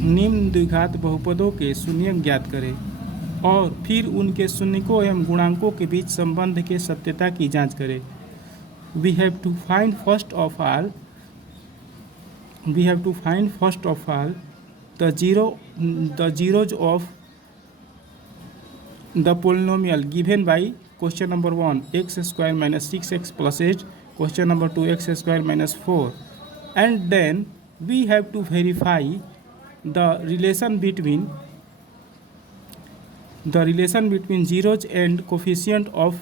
निम्न द्विघात बहुपदों के शून्यक ज्ञात करें और फिर उनके शून्यकों एवं गुणांकों के बीच संबंध के सत्यता की जांच करें। We have to find first of all the zeros of the polynomial given by question number 1 x square minus 6x plus 8, question number 2 x square minus 4, and then we have to verify the relation between zeros and coefficient of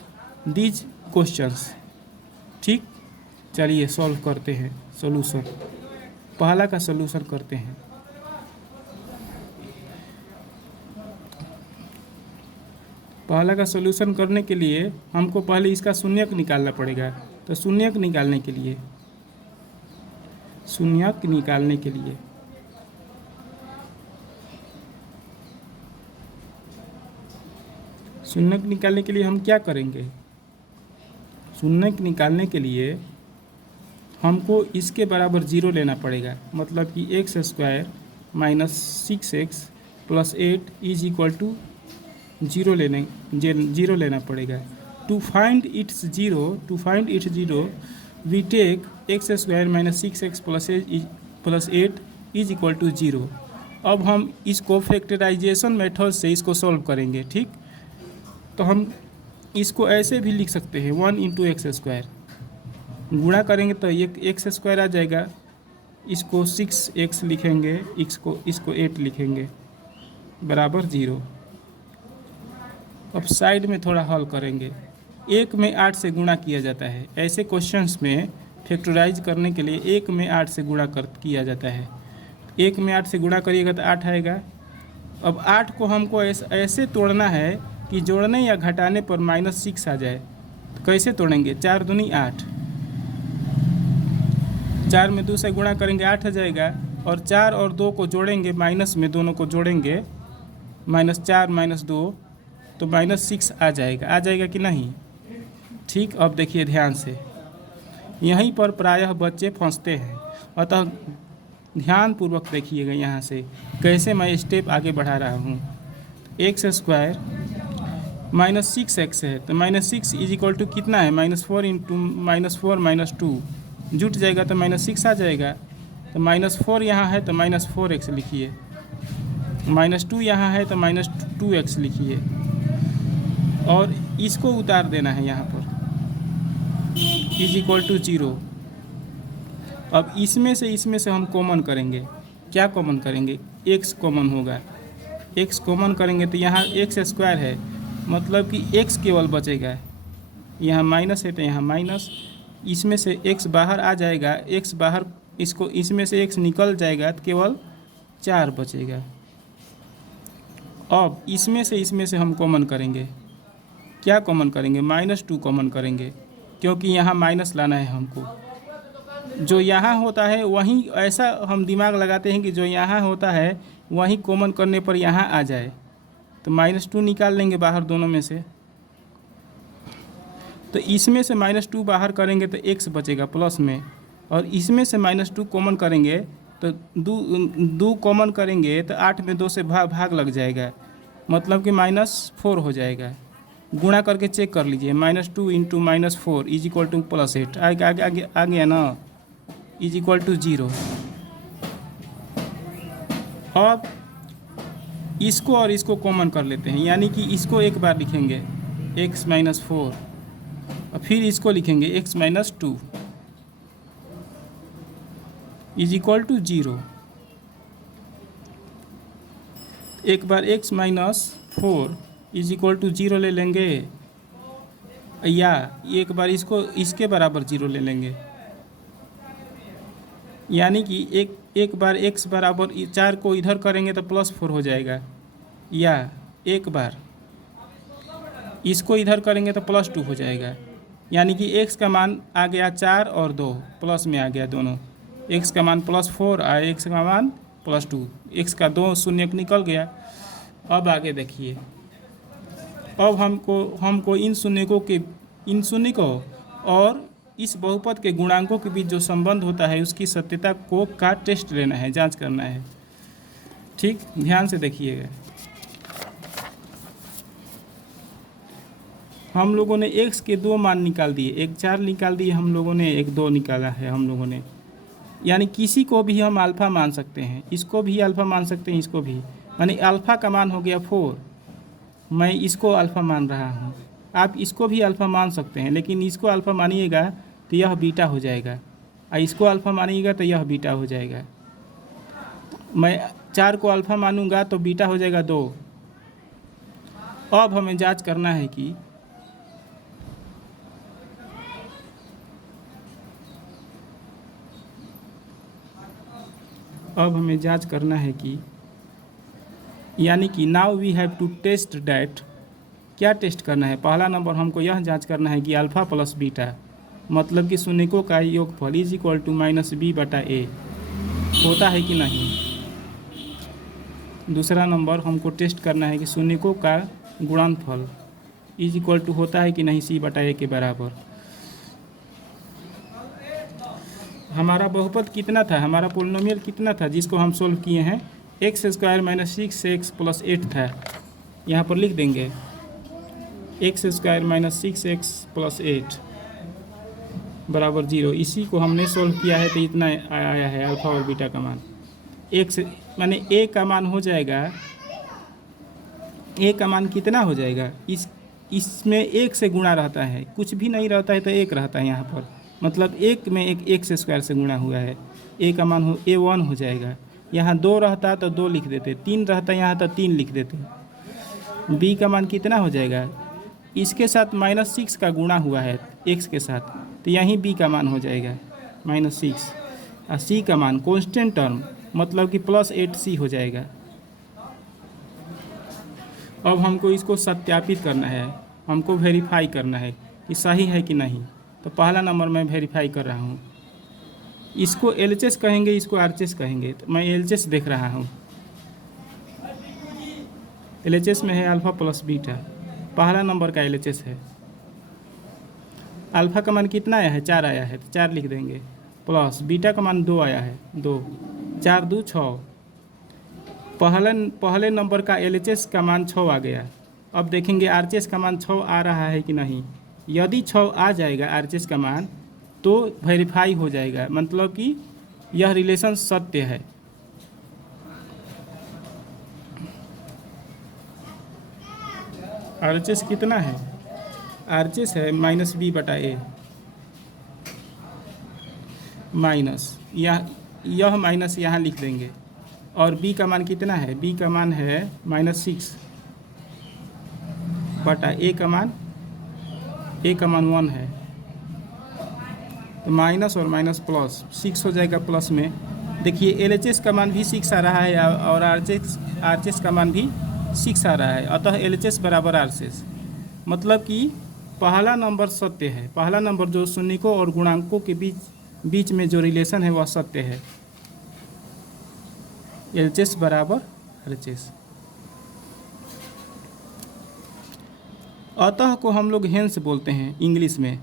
these questions। ठीक, चलिए solve करते हैं। Solution, पहला का solution करते हैं। पहला का सॉल्यूशन करने के लिए हमको पहले इसका शून्यक निकालना पड़ेगा। तो शून्यक निकालने के लिए हम क्या करेंगे? शून्यक निकालने के लिए हमको इसके बराबर 0 लेना पड़ेगा, मतलब कि x square minus 6x plus 8 is equal to 0 लेना पड़ेगा। To find its zero we take x square minus 6x plus 8 is equal to 0। अब हम इसको फैक्टराइजेशन मेथड से इसको सॉल्व करेंगे। ठीक, तो हम इसको ऐसे भी लिख सकते हैं 1 इंटू एक्स स्क्वायर, गुणा करेंगे तो एक एक्स स्क्वायर आ जाएगा, इसको 6x लिखेंगे, इसको 8 लिखेंगे बराबर 0। अब साइड में थोड़ा हल करेंगे। 1 में 8 से गुणा किया जाता है। ऐसे क्वेश्चंस में फैक्टराइज करने के लिए 1 में 8 से गुणा किया जाता है। 1 में 8 से गुणा करिएगा तो 8 आएगा। अब 8 को हमको ऐसे तोड़ना है कि जोड़ने या घटाने पर -6 आ जाए। तो कैसे तोड़ेंगे? 4 दूनी 8, 4 में 2 से गुणा करेंगे 8 आ जाएगा, और 4 और 2 को जोड़ेंगे, माइनस में दोनों को जोड़ेंगे, -4 -2 तो -6 आ जाएगा कि नहीं? ठीक, अब देखिए ध्यान से, यहीं पर प्रायः बच्चे फंसते हैं, अतः ध्यानपूर्वक देखिएगा यहाँ से कैसे मैं स्टेप आगे बढ़ा रहा हूँ। एक्स स्क्वायर माइनस 6x है, तो -6 इज इक्वल टू कितना है? -4 इंटू -4 -2 जुट जाएगा तो -6 आ जाएगा। तो -4 यहाँ है तो -4x लिखिए, -2 यहाँ है तो -2x लिखिए, और इसको उतार देना है यहाँ पर, इज इक्वल टू 0। अब इसमें से हम कॉमन करेंगे। क्या कॉमन करेंगे? x कॉमन होगा। x कॉमन करेंगे तो यहाँ एक्स स्क्वायर है, मतलब कि x केवल बचेगा। यहाँ माइनस है तो यहाँ माइनस, इसमें से x बाहर आ जाएगा, x बाहर, इसमें से x निकल जाएगा तो केवल 4 बचेगा। अब इसमें से हम कॉमन करेंगे। क्या कॉमन करेंगे? -2 कॉमन करेंगे, क्योंकि यहाँ माइनस लाना है हमको। जो यहाँ होता है वहीं, ऐसा हम दिमाग लगाते हैं कि जो यहाँ होता है वहीं कॉमन करने पर यहाँ आ जाए। तो -2 निकाल लेंगे बाहर दोनों में से, तो इसमें से -2 बाहर करेंगे तो x बचेगा प्लस में, और इसमें से -2 कॉमन करेंगे तो 2 कॉमन करेंगे तो 8 में 2 से भाग लग जाएगा, मतलब कि -4 हो जाएगा। गुणा करके चेक कर लीजिए, -2 इंटू -4 इज इक्वल टू +8 आगे आ गया ना, इज इक्वल टू 0। अब इसको और इसको कॉमन कर लेते हैं, यानी कि इसको एक बार लिखेंगे x - 4, और फिर इसको लिखेंगे x - 2 इज इक्वल टू 0। एक बार x - 4 इज इक्वल टू 0 ले लेंगे, या एक बार इसको इसके बराबर 0 ले लेंगे, यानी कि एक बार x बराबर 4 को इधर करेंगे तो +4 हो जाएगा, या एक बार इसको इधर करेंगे तो +2 हो जाएगा, यानी कि x का मान आ गया 4 और 2 प्लस में आ गया दोनों, x का मान +4 और x का मान +2, x का 2 शून्य निकल गया। अब आगे देखिए, अब हमको इन शून्यकों और इस बहुपद के गुणांकों के बीच जो संबंध होता है उसकी सत्यता का टेस्ट लेना है, जांच करना है। ठीक, ध्यान से देखिएगा। हम लोगों ने x के 2 मान निकाल दिए, एक 4 निकाल दिए हम लोगों ने, एक 2 निकाला है हम लोगों ने। यानी किसी को भी हम अल्फ़ा मान सकते हैं, इसको भी अल्फ़ा मान सकते हैं, इसको भी। यानी अल्फ़ा का मान हो गया 4, मैं इसको अल्फ़ा मान रहा हूँ। आप इसको भी अल्फ़ा मान सकते हैं, लेकिन इसको अल्फ़ा मानिएगा तो यह बीटा हो जाएगा, और इसको अल्फ़ा मानिएगा तो यह बीटा हो जाएगा। मैं 4 को अल्फ़ा मानूंगा तो बीटा हो जाएगा 2। अब हमें जांच करना है कि यानी कि now we have to test that. क्या टेस्ट करना है? पहला नंबर हमको यह जांच करना है कि अल्फ़ा प्लस बीटा मतलब कि शून्यकों का योगफल इज इक्वल टू -b/a होता है कि नहीं। दूसरा नंबर हमको टेस्ट करना है कि शून्यकों का गुणनफल इज इक्वल टू होता है कि नहीं c/a के बराबर। हमारा बहुपद कितना था, हमारा पोलिनोमियल कितना था जिसको हम सोल्व किए हैं? x² - 6x + 8 था। यहाँ पर लिख देंगे x² - 6x + 8 बराबर 0। इसी को हमने सोल्व किया है तो इतना आया है अल्फ़ा और बीटा का मान। x माने a का मान हो जाएगा, a का मान कितना हो जाएगा? इसमें 1 से गुणा रहता है, कुछ भी नहीं रहता है तो 1 रहता है यहाँ पर, मतलब 1 में एक x² से गुणा हुआ है। a का मान हो a1 हो जाएगा। यहाँ 2 रहता तो 2 लिख देते, 3 रहता यहाँ तो 3 लिख देते। b का मान कितना हो जाएगा? इसके साथ -6 का गुणा हुआ है x के साथ, तो यहीं b का मान हो जाएगा -6। और c का मान कांस्टेंट टर्म मतलब कि +8c हो जाएगा। अब हमको इसको सत्यापित करना है, हमको वेरीफाई करना है कि सही है कि नहीं। तो पहला नंबर मैं वेरीफाई कर रहा हूँ। इसको LHS कहेंगे, इसको RHS कहेंगे, तो मैं LHS देख रहा हूँ। LHS में है अल्फ़ा प्लस बीटा, पहला नंबर का LHS है। अल्फ़ा का मान कितना आया है? 4 आया है, तो 4 लिख देंगे, प्लस बीटा का मान 2 आया है, 2 4 2 6। पहले नंबर का LHS का मान 6 आ गया। अब देखेंगे RHS का मान 6 आ रहा है कि नहीं। यदि 6 आ जाएगा RHS का मान तो वेरीफाई हो जाएगा, मतलब कि यह रिलेशन सत्य है। RHS कितना है? RHS है -b/a माइनस यह माइनस यहाँ लिख देंगे। और b का मान कितना है? b का मान है -6/a का मान -1 है, तो माइनस और माइनस प्लस 6 हो जाएगा प्लस में। देखिए LHS का मान भी 6 आ रहा है और RHS का मान भी 6 आ रहा है, अतः LHS बराबर RHS, मतलब कि पहला नंबर सत्य है। पहला नंबर जो शून्यकों और गुणांकों के बीच में जो रिलेशन है वह सत्य है। LHS बराबर RHS। अतः को हम लोग हेंस बोलते हैं इंग्लिश में।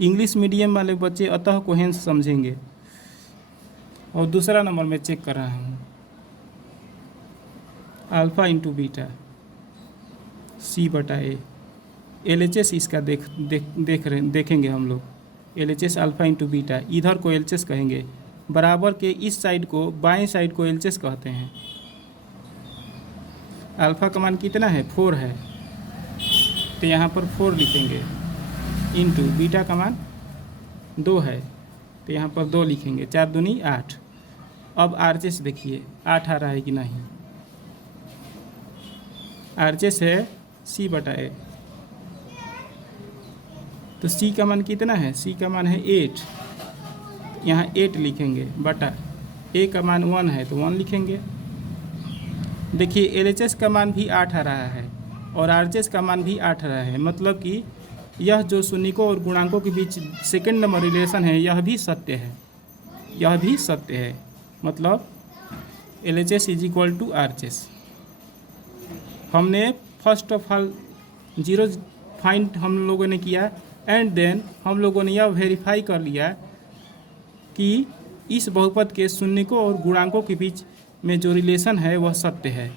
इंग्लिश मीडियम वाले बच्चे अतः को हेंस समझेंगे। और दूसरा नंबर मैं चेक कर रहा हूँ, alpha into beta c/a। LHS इसका देखेंगे हम लोग। LHS अल्फ़ा इंटू बीटा, इधर को LHS कहेंगे, बराबर के इस साइड को, बाएं साइड को LHS कहते हैं। अल्फ़ा का मान कितना है? 4 है, तो यहाँ पर 4 लिखेंगे, इंटू बीटा का मान 2 है, तो यहाँ पर 2 लिखेंगे, 4 दूनी 8। अब RHS देखिए 8 आ रहा है कि नहीं। RHS है c/a, तो c का मान कितना है? c का मान है 8, यहाँ 8 लिखेंगे, बटा a का मान 1 है तो 1 लिखेंगे। देखिए LHS का मान भी 8 आ रहा है और RHS का मान भी 8 आ रहा है, मतलब कि यह जो शून्यकों और गुणांकों के बीच सेकंड नंबर रिलेशन है यह भी सत्य है, यह भी सत्य है, मतलब LHS is equal to RHS। हमने first of all zero find हम लोगों ने किया, एंड देन हम लोगों ने यह वेरीफाई कर लिया कि इस बहुपद के शून्यकों और गुणांकों के बीच में जो रिलेशन है वह सत्य है।